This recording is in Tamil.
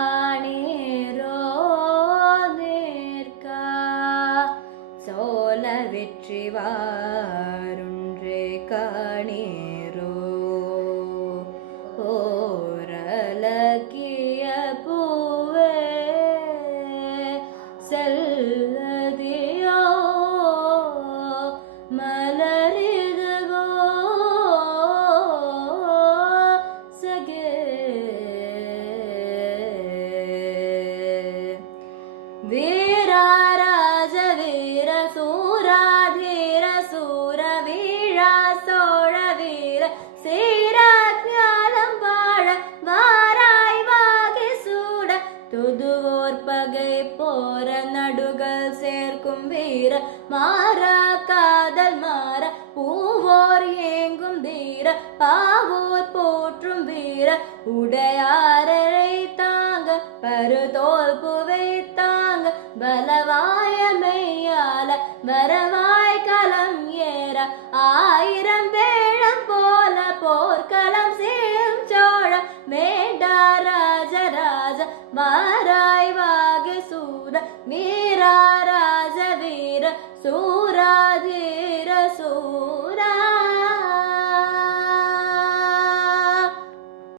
காணேரோ நேர்கா சோல வெற்றி வாருன்றே காணேரோ ஓரலக்கிய பூவே செல்லதியோ மலரிதுவோ சகே வீரராஜ வீர சூராதீர சூர வீழா சோழ வீர சீராஜாலம் வாழ வாராய் வாகி சூட துதுவோர் பகை போர நடுகள் சேர்க்கும் வீர மாறா காதல் மாற பூவோர் ஏங்கும் தீர பாவோர் போற்றும் வீர உடையாரரை தாங்க பருதோல் புவை தாங்க பலவாய மெய்யால வரவாய் களம் ஏற ஆயிரம் வேழம் போல போர்க்களம் சேரும் சோழ மேடா ராஜ ராஜ